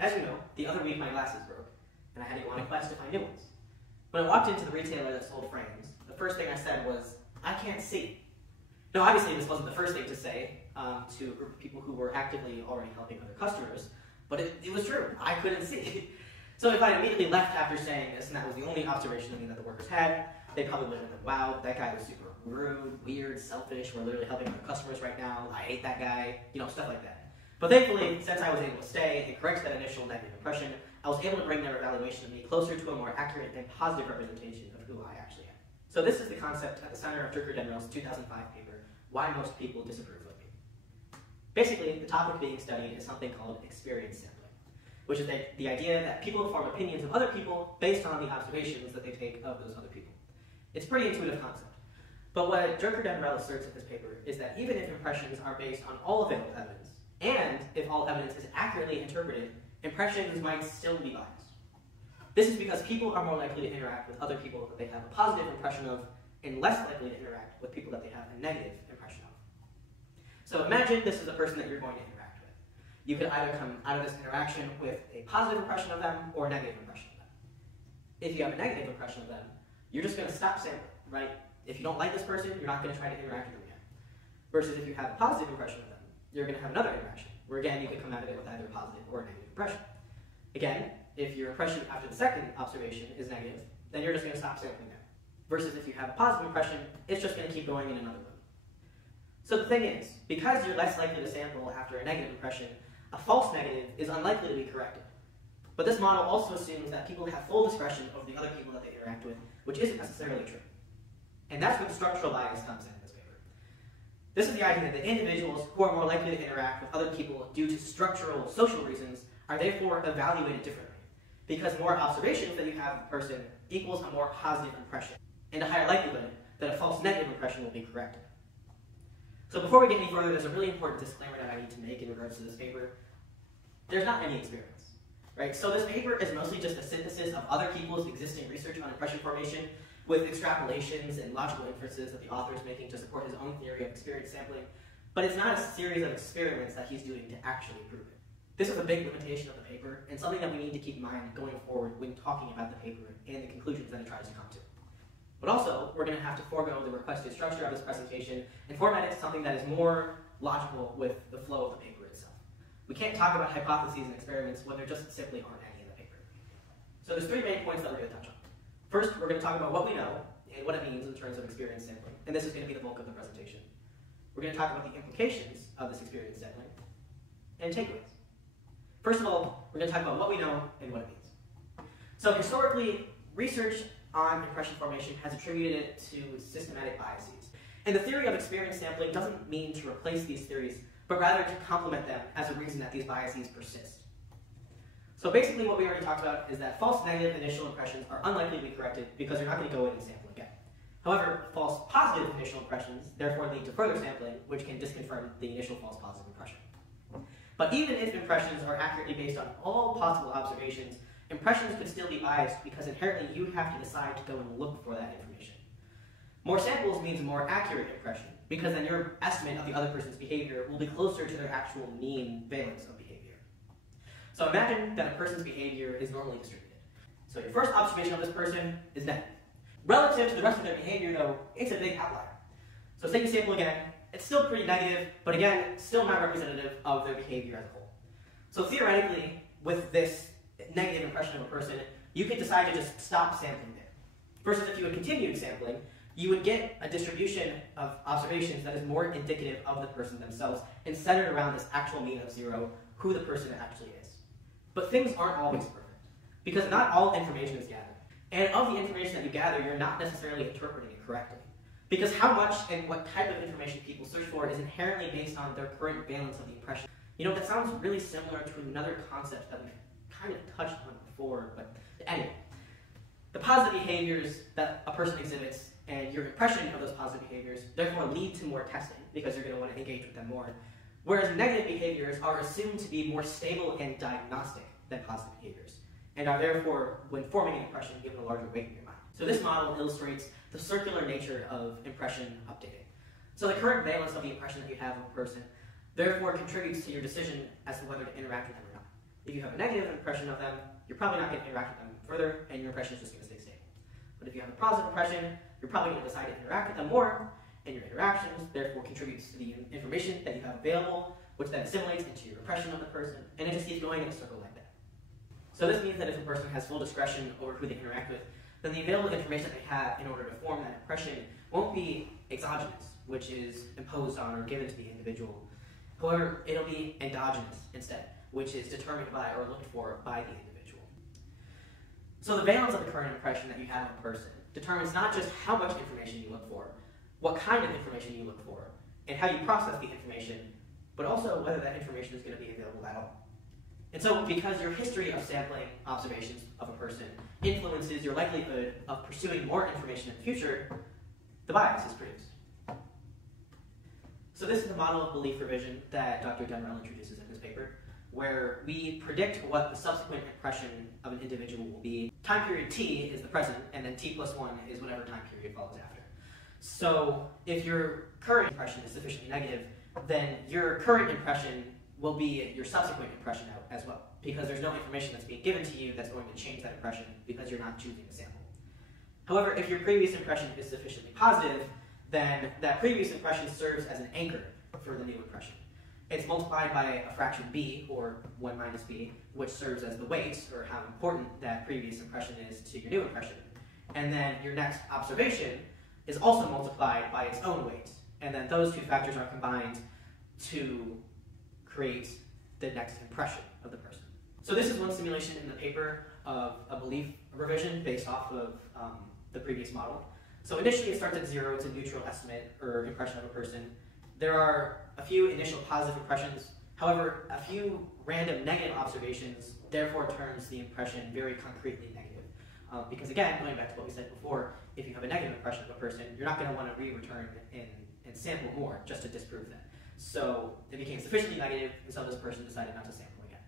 As you know, the other week my glasses broke, and I had to go on a quest to find new ones. When I walked into the retailer that sold frames, the first thing I said was, "I can't see." Now obviously this wasn't the first thing to say to a group of people who were actively already helping other customers, but it was true, I couldn't see. So if I immediately left after saying this, and that was the only observation of me that the workers had, they probably would have been like, "Wow, that guy was super rude, weird, selfish, we're literally helping other customers right now, I hate that guy," you know, stuff like that. But thankfully, since I was able to stay and correct that initial negative impression, I was able to bring their evaluation of me closer to a more accurate and positive representation of who I actually am. So this is the concept at the center of Denrell's 2005 paper, Why Most People Disapprove of Me. Basically, the topic being studied is something called experience sampling, which is the idea that people form opinions of other people based on the observations that they take of those other people. It's a pretty intuitive concept. But what Denrell asserts in his paper is that even if impressions are based on all available evidence, and if all evidence is accurately interpreted, impressions might still be biased. This is because people are more likely to interact with other people that they have a positive impression of, and less likely to interact with people that they have a negative impression of. So imagine this is a person that you're going to interact with. You could either come out of this interaction with a positive impression of them or a negative impression of them. If you have a negative impression of them, you're just going to stop sampling, right? If you don't like this person, you're not going to try to interact with them again. Versus if you have a positive impression of them, you're going to have another interaction, where again, you could come out of it with either a positive or a negative impression. Again, if your impression after the second observation is negative, then you're just going to stop sampling there. Versus if you have a positive impression, it's just going to keep going in another loop. So the thing is, because you're less likely to sample after a negative impression, a false negative is unlikely to be corrected. But this model also assumes that people have full discretion over the other people that they interact with, which isn't necessarily true. And that's where the structural bias comes in this paper. This is the idea that individuals who are more likely to interact with other people due to structural social reasons are therefore evaluated differently, because more observations that you have of a person equals a more positive impression, and a higher likelihood that a false negative impression will be corrected. So before we get any further, there's a really important disclaimer that I need to make in regards to this paper. There's not any experiments, right? So this paper is mostly just a synthesis of other people's existing research on impression formation with extrapolations and logical inferences that the author is making to support his own theory of experience sampling, but it's not a series of experiments that he's doing to actually prove it. This is a big limitation of the paper, and something that we need to keep in mind going forward when talking about the paper and the conclusions that it tries to come to. But also, we're going to have to forego the requested structure of this presentation and format it to something that is more logical with the flow of the paper itself. We can't talk about hypotheses and experiments when there just simply aren't any in the paper. So there's three main points that we're going to touch on. First, we're going to talk about what we know and what it means in terms of experience sampling, and this is going to be the bulk of the presentation. We're going to talk about the implications of this experience sampling and takeaways. First of all, we're going to talk about what we know and what it means. So historically, research on impression formation has attributed it to systematic biases. And the theory of experience sampling doesn't mean to replace these theories, but rather to complement them as a reason that these biases persist. So basically what we already talked about is that false negative initial impressions are unlikely to be corrected because you're not going to go in and sample again. However, false positive initial impressions therefore lead to further sampling, which can disconfirm the initial false positive impression. But even if impressions are accurately based on all possible observations, impressions could still be biased because inherently you have to decide to go and look for that information. More samples means a more accurate impression, because then your estimate of the other person's behavior will be closer to their actual mean valence of behavior. So imagine that a person's behavior is normally distributed. So your first observation of this person is negative. Relative to the rest of their behavior, though, it's a big outlier. So say you sample again, it's still pretty negative, but again, still not representative of their behavior as a whole. So theoretically, with this negative impression of a person, you could decide to just stop sampling there. Versus if you had continued sampling, you would get a distribution of observations that is more indicative of the person themselves and centered around this actual mean of 0, who the person actually is. But things aren't always perfect, because not all information is gathered. And of the information that you gather, you're not necessarily interpreting it correctly. Because how much and what type of information people search for is inherently based on their current valence of the impression. You know, that sounds really similar to another concept that we've kind of touched on before, but anyway. The positive behaviors that a person exhibits and your impression of those positive behaviors therefore lead to more testing, because you're going to want to engage with them more. Whereas negative behaviors are assumed to be more stable and diagnostic than positive behaviors, and are therefore, when forming an impression, given a larger weight in your mind. So this model illustrates the circular nature of impression updating. So the current valence of the impression that you have of a person therefore contributes to your decision as to whether to interact with them or not. If you have a negative impression of them, you're probably not going to interact with them further, and your impression is just going to stay stable. But if you have a positive impression, you're probably going to decide to interact with them more, and your interactions therefore contributes to the information that you have available, which then assimilates into your impression of the person, and it just keeps going in a circle like that. So this means that if a person has full discretion over who they interact with, then the available information they have in order to form that impression won't be exogenous, which is imposed on or given to the individual. However, it'll be endogenous instead, which is determined by or looked for by the individual. So the valence of the current impression that you have of a person determines not just how much information you look for, what kind of information you look for, and how you process the information, but also whether that information is going to be available at all. And so, because your history of sampling observations of a person influences your likelihood of pursuing more information in the future, the bias is produced. So this is the model of belief revision that Dr. Denrell introduces in his paper, where we predict what the subsequent impression of an individual will be. Time period t is the present, and then t plus 1 is whatever time period follows after. So if your current impression is sufficiently negative, then your current impression will be your subsequent impression out as well, because there's no information that's being given to you that's going to change that impression because you're not choosing a sample. However, if your previous impression is sufficiently positive, then that previous impression serves as an anchor for the new impression. It's multiplied by a fraction b, or 1 minus b, which serves as the weight, or how important that previous impression is to your new impression. And then your next observation is also multiplied by its own weight. And then those two factors are combined to create the next impression of the person. So this is one simulation in the paper of a belief revision based off of the previous model. So initially it starts at 0, it's a neutral estimate or impression of a person. There are a few initial positive impressions. However, a few random negative observations therefore turns the impression very concretely negative. Because again, going back to what we said before, if you have a negative impression of a person, you're not going to want to re-return and sample more just to disprove that. So it became sufficiently negative, and so this person decided not to sample again.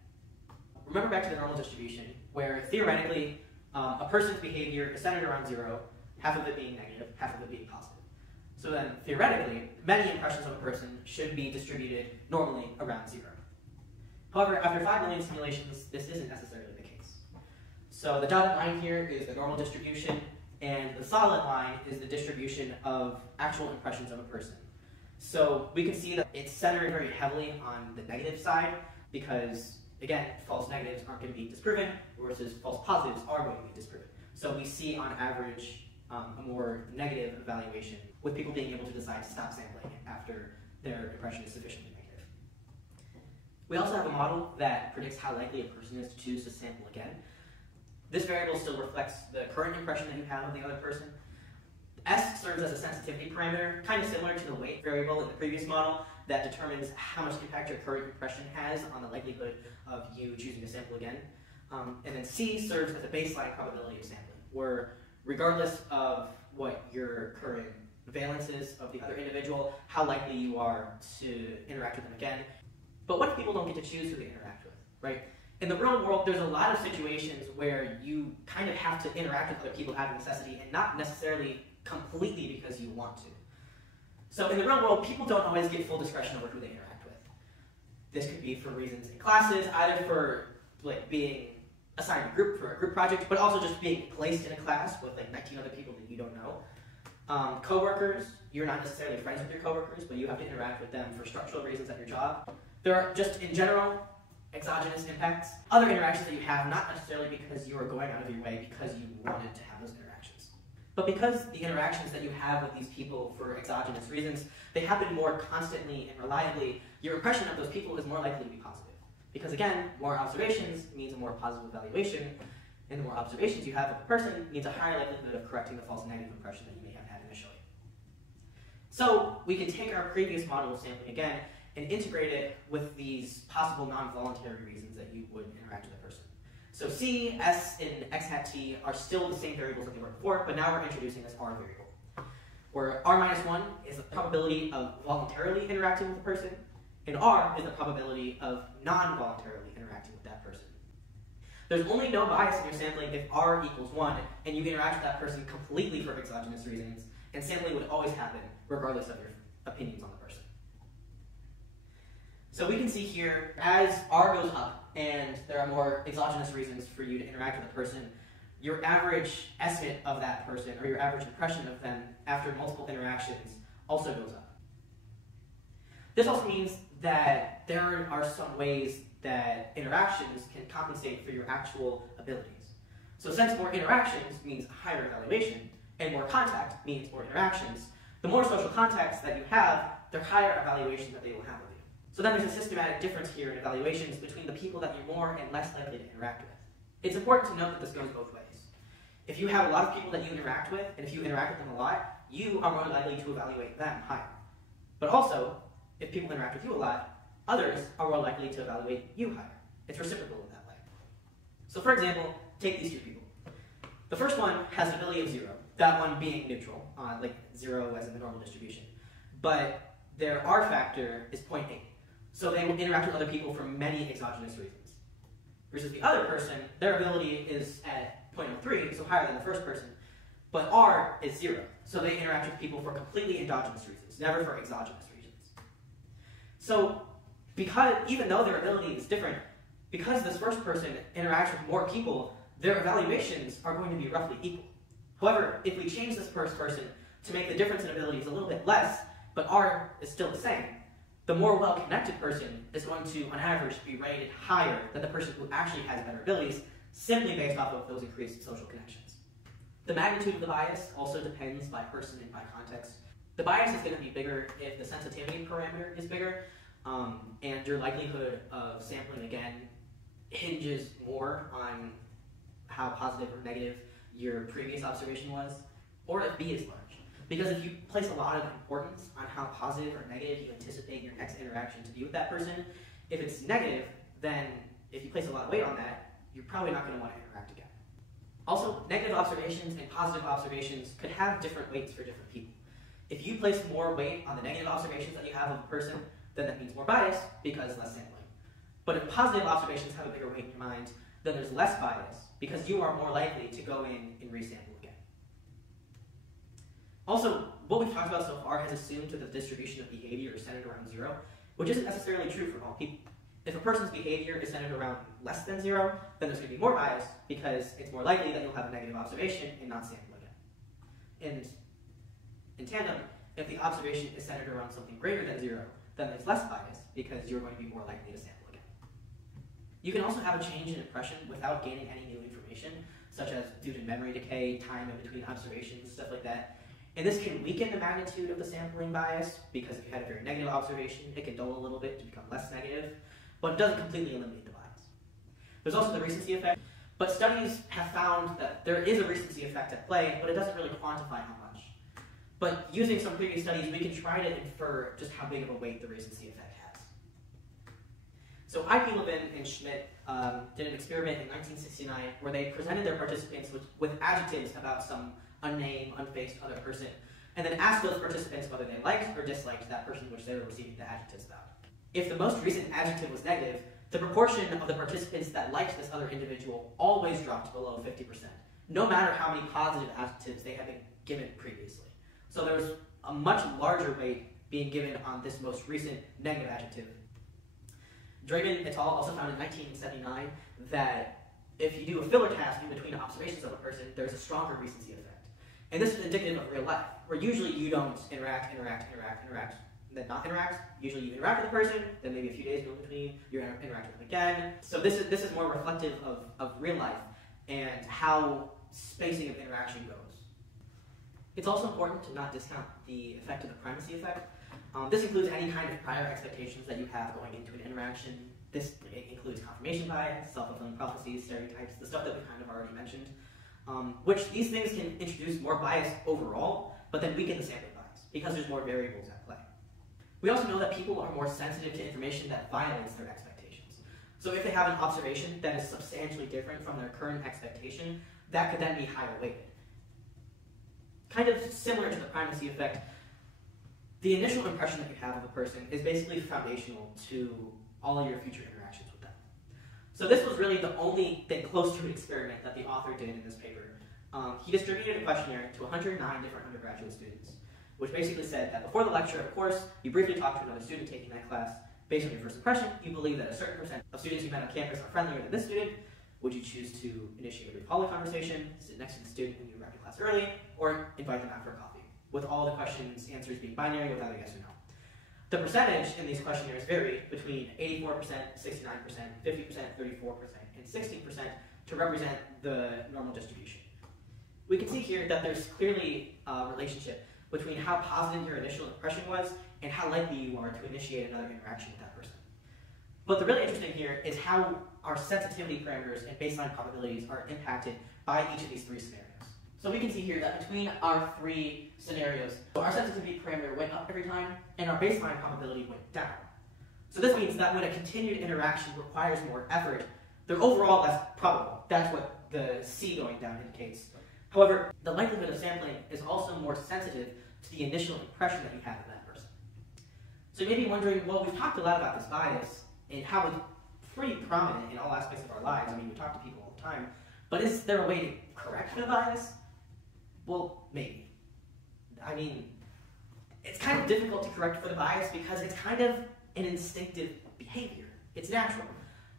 Remember back to the normal distribution, where theoretically a person's behavior is centered around 0, half of it being negative, half of it being positive. So then, theoretically, many impressions of a person should be distributed normally around 0. However, after 5 million simulations, this isn't necessarily the case. So the dotted line here is the normal distribution, and the solid line is the distribution of actual impressions of a person. So we can see that it's centered very heavily on the negative side, because, again, false negatives aren't going to be disproven, versus false positives are going to be disproven. So we see, on average, a more negative evaluation, with people being able to decide to stop sampling after their impression is sufficiently negative. We also have a model that predicts how likely a person is to choose to sample again. This variable still reflects the current impression that you have of the other person. S serves as a sensitivity parameter, kind of similar to the weight variable in the previous model, that determines how much impact your current impression has on the likelihood of you choosing to sample again. And then C serves as a baseline probability of sampling, where regardless of what your current valence is of the other individual, how likely you are to interact with them again. But what if people don't get to choose who they interact with, right? In the real world, there's a lot of situations where you kind of have to interact with other people out of necessity, and not necessarily completely because you want to. So in the real world, people don't always get full discretion over who they interact with. This could be for reasons in classes, either for being assigned a group for a group project, but also just being placed in a class with 19 other people that you don't know. Coworkers, you're not necessarily friends with your coworkers, but you have to interact with them for structural reasons at your job. There are just, in general, exogenous impacts. Other interactions that you have, not necessarily because you are going out of your way because you wanted to have those interactions, but because the interactions that you have with these people for exogenous reasons, they happen more constantly and reliably, your impression of those people is more likely to be positive. Because again, more observations means a more positive evaluation, and the more observations you have of a person means a higher likelihood of correcting the false negative impression that you may have had initially. So we can take our previous model of sampling again and integrate it with these possible non-voluntary reasons that you would interact with a person. So C, S, and X hat T are still the same variables that they were before, but now we're introducing this R variable, where R minus 1 is the probability of voluntarily interacting with a person, and R is the probability of non-voluntarily interacting with that person. There's only no bias in your sampling if R equals 1, and you interact with that person completely for exogenous reasons, and sampling would always happen regardless of your opinions on the person. So we can see here, as R goes up, and there are more exogenous reasons for you to interact with a person, your average estimate of that person, or your average impression of them after multiple interactions, also goes up. This also means that there are some ways that interactions can compensate for your actual abilities. So since more interactions means higher evaluation, and more contact means more interactions, the more social contacts that you have, the higher evaluation that they will have of you. So then there's a systematic difference here in evaluations between the people that you're more and less likely to interact with. It's important to note that this goes both ways. If you have a lot of people that you interact with, and if you interact with them a lot, you are more likely to evaluate them higher. But also, if people interact with you a lot, others are more likely to evaluate you higher. It's reciprocal in that way. So for example, take these two people. The first one has an ability of 0, that one being neutral, like 0 as in the normal distribution. But their R factor is 0.8. So they will interact with other people for many exogenous reasons. Versus the other person, their ability is at 0.03, so higher than the first person, but R is 0. So they interact with people for completely endogenous reasons, never for exogenous reasons. So even though their ability is different, because this first person interacts with more people, their evaluations are going to be roughly equal. However, if we change this first person to make the difference in abilities a little bit less, but R is still the same, the more well-connected person is going to, on average, be rated higher than the person who actually has better abilities, simply based off of those increased social connections. The magnitude of the bias also depends by person and by context. The bias is going to be bigger if the sensitivity parameter is bigger, and your likelihood of sampling again hinges more on how positive or negative your previous observation was, or if B is large. Because if you place a lot of importance on how positive or negative you anticipate your next interaction to be with that person, if it's negative, then if you place a lot of weight on that, you're probably not going to want to interact again. Also, negative observations and positive observations could have different weights for different people. If you place more weight on the negative observations that you have of a person, then that means more bias because less sampling. But if positive observations have a bigger weight in your mind, then there's less bias because you are more likely to go in and resample again. Also, what we've talked about so far has assumed that the distribution of behavior is centered around 0, which isn't necessarily true for all people. If a person's behavior is centered around less than 0, then there's going to be more bias because it's more likely that you'll have a negative observation and not sample again. And in tandem, if the observation is centered around something greater than 0, then there's less bias because you're going to be more likely to sample again. You can also have a change in impression without gaining any new information, such as due to memory decay, time in between observations, stuff like that. And this can weaken the magnitude of the sampling bias because if you had a very negative observation, it can dull a little bit to become less negative, but it doesn't completely eliminate the bias. There's also the recency effect, but studies have found that there is a recency effect at play, but it doesn't really quantify how much. But using some previous studies, we can try to infer just how big of a weight the recency effect has. So Levin and Schmidt did an experiment in 1969 where they presented their participants with adjectives about some unnamed, unfaced other person, and then asked those participants whether they liked or disliked that person which they were receiving the adjectives about. If the most recent adjective was negative, the proportion of the participants that liked this other individual always dropped below 50%, no matter how many positive adjectives they had been given previously. So there was a much larger weight being given on this most recent negative adjective. Draymond et al. Also found in 1979 that if you do a filler task in between observations of a person, there's a stronger recency effect. And this is indicative of real life, where usually you don't interact, and then not interact. Usually you interact with a person, then maybe a few days go in between, you interact with them again. So this is more reflective of real life and how spacing of interaction goes. It's also important to not discount the effect of the primacy effect. This includes any kind of prior expectations that you have going into an interaction. This includes confirmation bias, self-fulfilling prophecies, stereotypes, the stuff that we kind of already mentioned. Which these things can introduce more bias overall, but then weaken the sampling bias because there's more variables at play. We also know that people are more sensitive to information that violates their expectations. So if they have an observation that is substantially different from their current expectation, that could then be higher weighted. Kind of similar to the primacy effect, the initial impression that you have of a person is basically foundational to all your future interactions with them. So this was really the only thing close to an experiment that the author did in this paper. He distributed a questionnaire to 109 different undergraduate students, which basically said that before the lecture, of course, you briefly talk to another student taking that class, Based on your first impression, you believe that a certain percent of students you met on campus are friendlier than this student. Would you choose to initiate a brief hallway conversation, sit next to the student when you arrive in class early, or invite them out for coffee? With all the questions, answers being binary without a yes or no. The percentage in these questionnaires vary between 84%, 69%, 50%, 34%, and 16% to represent the normal distribution. We can see here that there's clearly a relationship between how positive your initial impression was and how likely you are to initiate another interaction with that person. But the really interesting here is how our sensitivity parameters and baseline probabilities are impacted by each of these three scenarios. So we can see here that between our three scenarios, our sensitivity parameter went up every time, and our baseline probability went down. So this means that when a continued interaction requires more effort, they're overall less probable. That's what the C going down indicates. However, the likelihood of sampling is also more sensitive to the initial impression that you have of that person. So you may be wondering, well, we've talked a lot about this bias and how it's pretty prominent in all aspects of our lives. I mean, we talk to people all the time, but is there a way to correct the bias? Well, maybe. I mean, it's kind of difficult to correct for the bias because it's kind of an instinctive behavior. It's natural,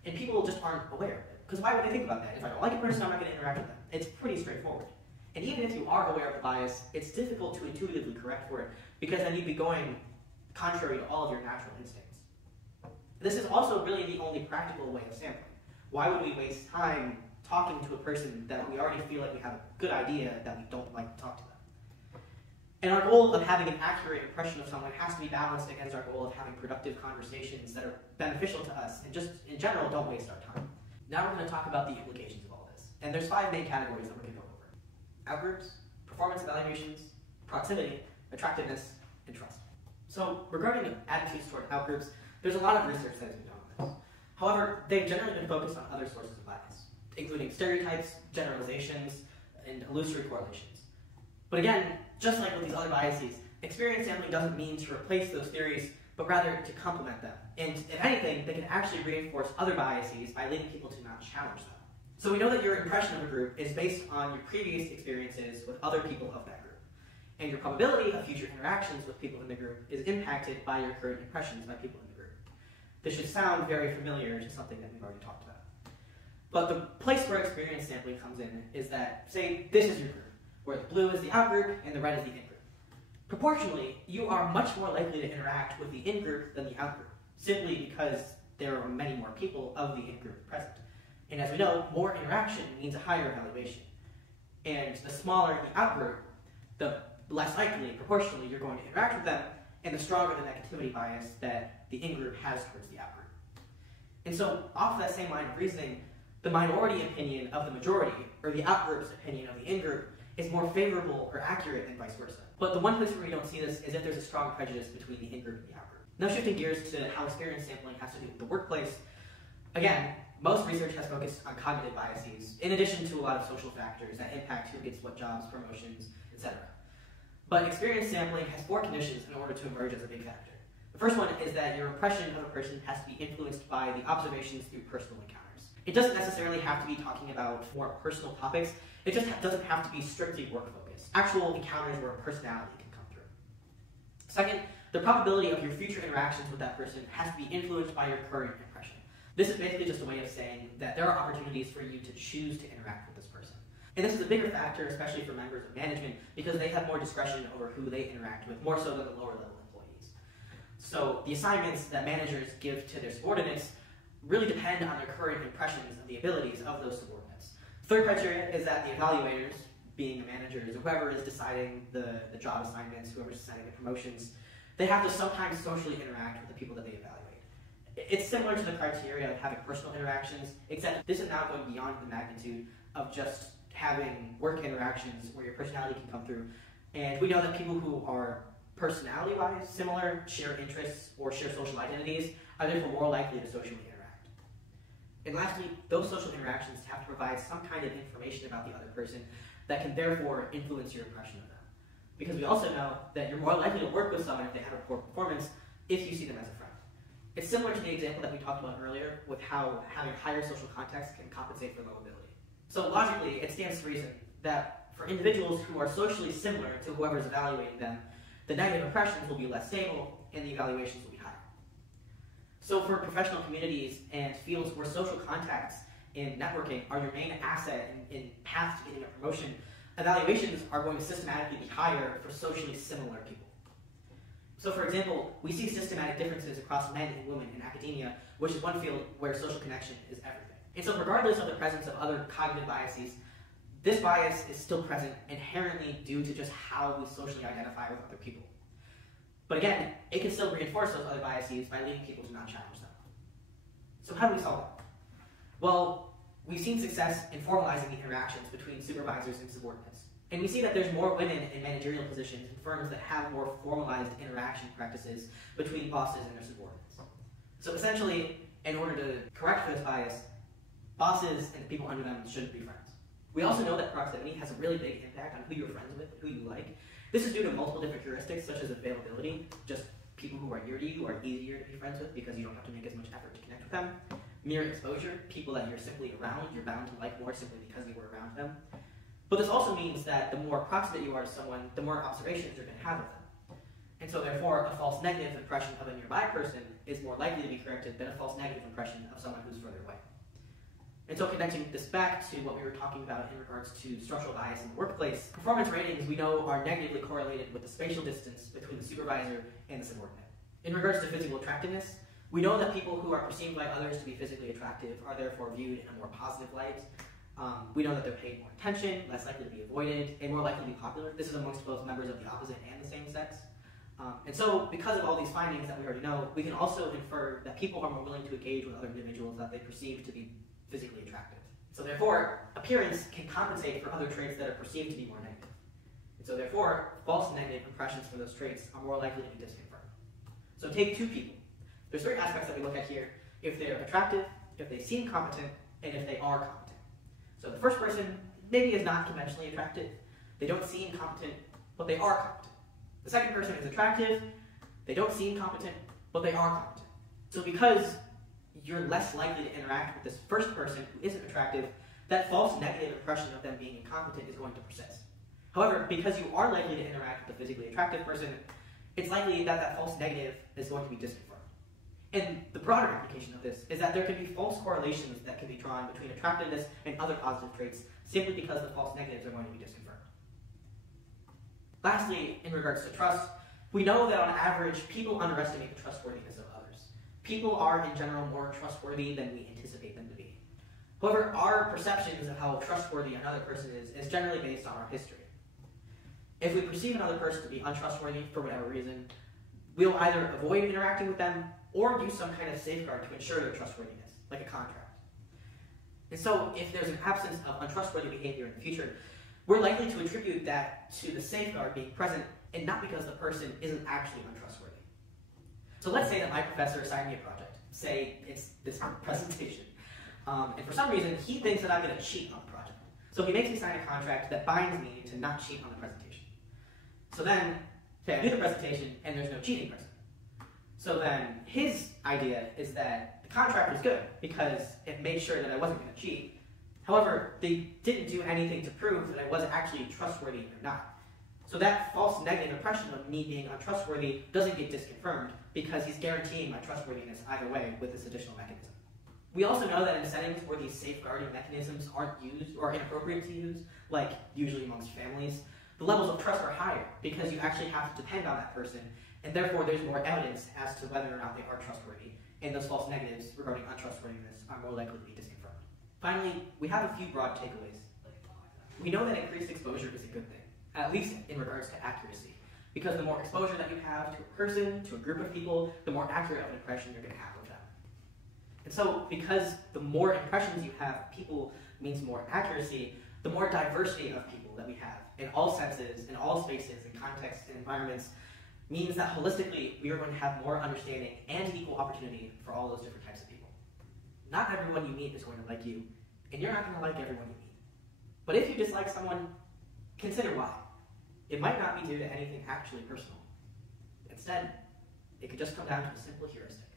and people just aren't aware of it. Because why would they think about that? If I don't like a person, I'm not going to interact with them. It's pretty straightforward. And even if you are aware of the bias, it's difficult to intuitively correct for it because then you'd be going contrary to all of your natural instincts. This is also really the only practical way of sampling. Why would we waste time talking to a person that we already feel like we have a good idea that we don't like to talk to them? And our goal of having an accurate impression of someone has to be balanced against our goal of having productive conversations that are beneficial to us and just, in general, don't waste our time. Now we're going to talk about the implications of all this. And there's 5 main categories that we're going to go over. Outgroups, performance evaluations, proximity, attractiveness, and trust. So regarding attitudes toward outgroups, there's a lot of research that has been done on this. However, they've generally been focused on other sources of bias, including stereotypes, generalizations, and illusory correlations. But again, just like with these other biases, experience sampling doesn't mean to replace those theories, but rather to complement them. And if anything, they can actually reinforce other biases by leading people to not challenge them. So we know that your impression of a group is based on your previous experiences with other people of that group. And your probability of future interactions with people in the group is impacted by your current impressions by people in the group. This should sound very familiar to something that we've already talked about. But the place where experience sampling comes in is that, say, this is your group, where the blue is the out-group and the red is the in-group. Proportionally, you are much more likely to interact with the in-group than the out-group, simply because there are many more people of the in-group present. And as we know, more interaction means a higher evaluation. And the smaller the out-group, the less likely, proportionally, you're going to interact with them, and the stronger the negativity bias that the in-group has towards the out-group. And so, off that same line of reasoning, the minority opinion of the majority, or the out-group's opinion of the in-group, is more favorable or accurate than vice versa. But the one place where we don't see this is if there's a strong prejudice between the in-group and the out-group. Now shifting gears to how experience sampling has to do with the workplace, again, most research has focused on cognitive biases, in addition to a lot of social factors that impact who gets what jobs, promotions, etc. But experience sampling has 4 conditions in order to emerge as a big factor. The first one is that your impression of a person has to be influenced by the observations through personal encounters. It doesn't necessarily have to be talking about more personal topics, it just doesn't have to be strictly work-focused. Actual encounters where a personality can come through. Second, the probability of your future interactions with that person has to be influenced by your current impression. This is basically just a way of saying that there are opportunities for you to choose to interact with this person. And this is a bigger factor, especially for members of management, because they have more discretion over who they interact with, more so than the lower level employees. So the assignments that managers give to their subordinates really depend on their current impressions of the abilities of those subordinates. Third criteria is that the evaluators, being the managers, whoever is deciding the job assignments, whoever's deciding the promotions, they have to sometimes socially interact with the people that they evaluate. It's similar to the criteria of having personal interactions, except this is now going beyond the magnitude of just having work interactions where your personality can come through. And we know that people who are personality-wise similar, share interests, or share social identities are therefore more likely to socially interact. And lastly, those social interactions have to provide some kind of information about the other person that can therefore influence your impression of them. Because we also know that you're more likely to work with someone if they have a poor performance if you see them as a friend. It's similar to the example that we talked about earlier with how having higher social context can compensate for low ability. So logically, it stands to reason that for individuals who are socially similar to whoever's evaluating them, the negative impressions will be less stable and the evaluations will be higher. So for professional communities and fields where social contacts and networking are your main asset in paths to getting a promotion, evaluations are going to systematically be higher for socially similar people. So for example, we see systematic differences across men and women in academia, which is one field where social connection is everything. And so regardless of the presence of other cognitive biases, this bias is still present inherently due to just how we socially identify with other people. But again, it can still reinforce those other biases by leading people to not challenge them. So how do we solve that? Well, we've seen success in formalizing the interactions between supervisors and subordinates. And we see that there's more women in managerial positions in firms that have more formalized interaction practices between bosses and their subordinates. So essentially, in order to correct for this bias, bosses and the people under them shouldn't be friends. We also know that proximity has a really big impact on who you're friends with, who you like. This is due to multiple different heuristics, such as availability, just people who are near to you are easier to be friends with because you don't have to make as much effort to connect with them. Mere exposure, people that you're simply around, you're bound to like more simply because you were around them. But this also means that the more proximate you are to someone, the more observations you're going to have of them. And so therefore, a false negative impression of a nearby person is more likely to be corrected than a false negative impression of someone who's further away. And so connecting this back to what we were talking about in regards to structural bias in the workplace, performance ratings we know are negatively correlated with the spatial distance between the supervisor and the subordinate. In regards to physical attractiveness, we know that people who are perceived by others to be physically attractive are therefore viewed in a more positive light. We know that they're paid more attention, less likely to be avoided, and more likely to be popular. This is amongst both members of the opposite and the same sex. And so, because of all these findings that we already know, we can also infer that people are more willing to engage with other individuals that they perceive to be physically attractive. So therefore, appearance can compensate for other traits that are perceived to be more negative. And so therefore, false negative impressions for those traits are more likely to be disconfirmed. So take two people. There's three aspects that we look at here: if they're attractive, if they seem competent, and if they are competent. So the first person maybe is not conventionally attractive. They don't seem competent, but they are competent. The second person is attractive. They don't seem competent, but they are competent. So because you're less likely to interact with this first person who isn't attractive, that false negative impression of them being incompetent is going to persist. However, because you are likely to interact with the physically attractive person, it's likely that that false negative is going to be disconfirmed. And the broader implication of this is that there can be false correlations that can be drawn between attractiveness and other positive traits simply because the false negatives are going to be disconfirmed. Lastly, in regards to trust, we know that on average, people underestimate the trustworthiness of others. People are, in general, more trustworthy than we anticipate them to be. However, our perceptions of how trustworthy another person is generally based on our history. If we perceive another person to be untrustworthy for whatever reason, we'll either avoid interacting with them or do some kind of safeguard to ensure their trustworthiness, like a contract. And so, if there's an absence of untrustworthy behavior in the future, we're likely to attribute that to the safeguard being present and not because the person isn't actually untrustworthy. So let's say that my professor assigned me a project. Say it's this presentation. And for some reason, he thinks that I'm going to cheat on the project. So he makes me sign a contract that binds me to not cheat on the presentation. So then, say I do the presentation and there's no cheating present. So then his idea is that the contract was good because it made sure that I wasn't going to cheat. However, they didn't do anything to prove that I was actually trustworthy or not. So that false negative impression of me being untrustworthy doesn't get disconfirmed because he's guaranteeing my trustworthiness either way with this additional mechanism. We also know that in settings where these safeguarding mechanisms aren't used or inappropriate to use, like usually amongst families, the levels of trust are higher because you actually have to depend on that person, and therefore there's more evidence as to whether or not they are trustworthy, and those false negatives regarding untrustworthiness are more likely to be disconfirmed. Finally, we have a few broad takeaways. We know that increased exposure is a good thing, at least in regards to accuracy, because the more exposure that you have to a person, to a group of people, the more accurate of an impression you're going to have of them. And so, because the more impressions you have of people means more accuracy, the more diversity of people that we have in all senses, in all spaces, in contexts, and environments, means that holistically, we are going to have more understanding and equal opportunity for all those different types of people. Not everyone you meet is going to like you, and you're not going to like everyone you meet. But if you dislike someone, consider why. It might not be due to anything actually personal. Instead, it could just come down to a simple heuristic.